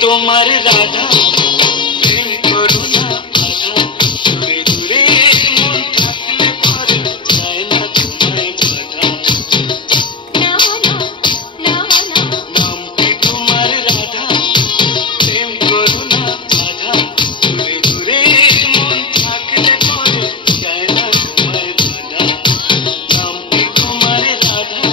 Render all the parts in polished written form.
তোমার রাধা প্রেম করো না আধা দূরে দূরে মন থাকলে পরে যায় না তোমায় বাধা নামটি তোমার রাধা প্রেম করো না আধা দূরে দূরে মন থাকলে পরে যায় না তোমায় বাধা নামটি তোমার রাধা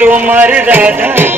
তোমার রাধা